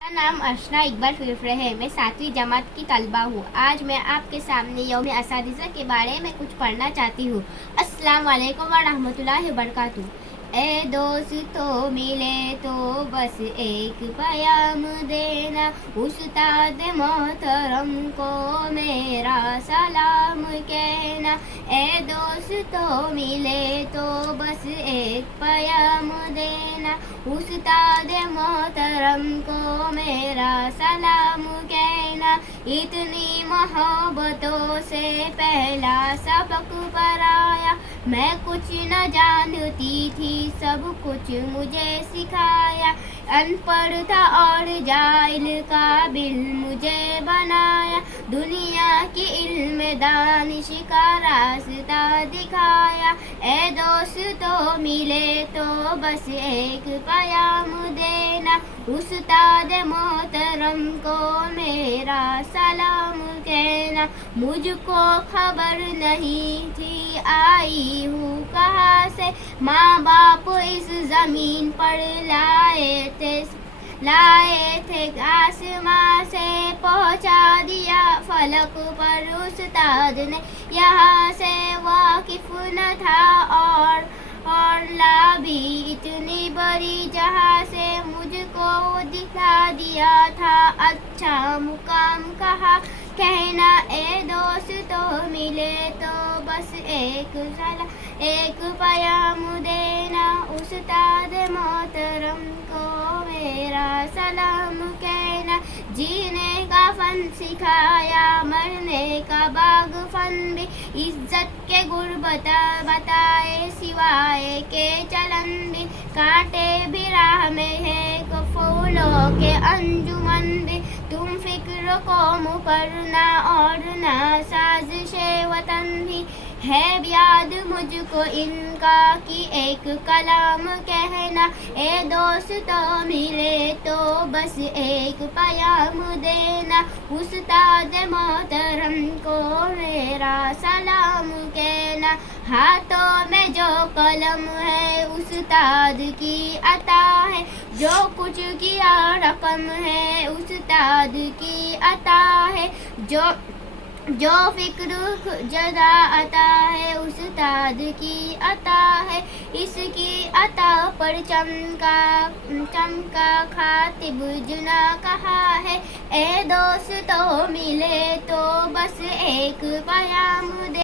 मेरा नाम अर्शना इकबाल फिरफरे है। मैं 7वीं जमात की तलबा हूँ। आज मैं आपके सामने यौम असातिज़ा के बारे में कुछ पढ़ना चाहती हूँ। अस्सलाम वालेकुम व रहमतुल्लाहि व बरकातुहू। ए दोस्तों मिले तो बस एक पैगाम देना, उस्ताद मोहतरम को मेरा सलाम कहना। ए दोस्तों मिले तो बस एक पैगाम देना, उस्ताद मोहतरम को मेरा सलाम कहना। इतनी मोहब्बतों से पहला सबक पढ़ाया, मैं कुछ न जानती थी, सब कुछ मुझे सिखाया। अनपढ़ था और जाहिल काबिल मुझे बनाया, दुनिया की इल्म दानिश का रास्ता दिखाया। ए दोस्तों मिले तो बस एक पैगाम देना, उस्ताद मोहतरम को मेरा सलाम कहना। मुझको खबर नहीं थी आई हूँ कहाँ से, माँ बाप इस जमीन पर लाए थे आसमां से, पहुँचा दिया फलक पर उस्ताद ने यहाँ से। वाकिफ न था और ला भी इतनी बड़ी जहाँ से, मुझको दिखा दिया था अच्छा मुकाम कहा कहना। ए दोस्तों मिले तो बस एक पैगाम देना, उस्ताद मोहतरम को मेरा सलाम कहना। जीने का फन सिखाया, मरने का बाग फन भी, इज्जत के गुर बताए सिवाय के चलन भी। कांटे भी राह में है फूलों के अंजुमन भी, तुम फिक्र कौम पर ना और ना साजिशे वतन भी है याद मुझको इनका कि एक कलाम कहना। ए दोस्तों मिले तो बस एक पैगाम देना, उस्ताद मोहतरम को मेरा सलाम कहना। हाथों में जो कलम है उस्ताद की अता है, जो कुछ किया रकम है उस्ताद की अता है। जो फिक्र जदा अता है उस्ताद की अता है, इसकी अता पर चमका खातिब जुना कहा है। ए दोस्तों मिले तो बस एक पैगाम दे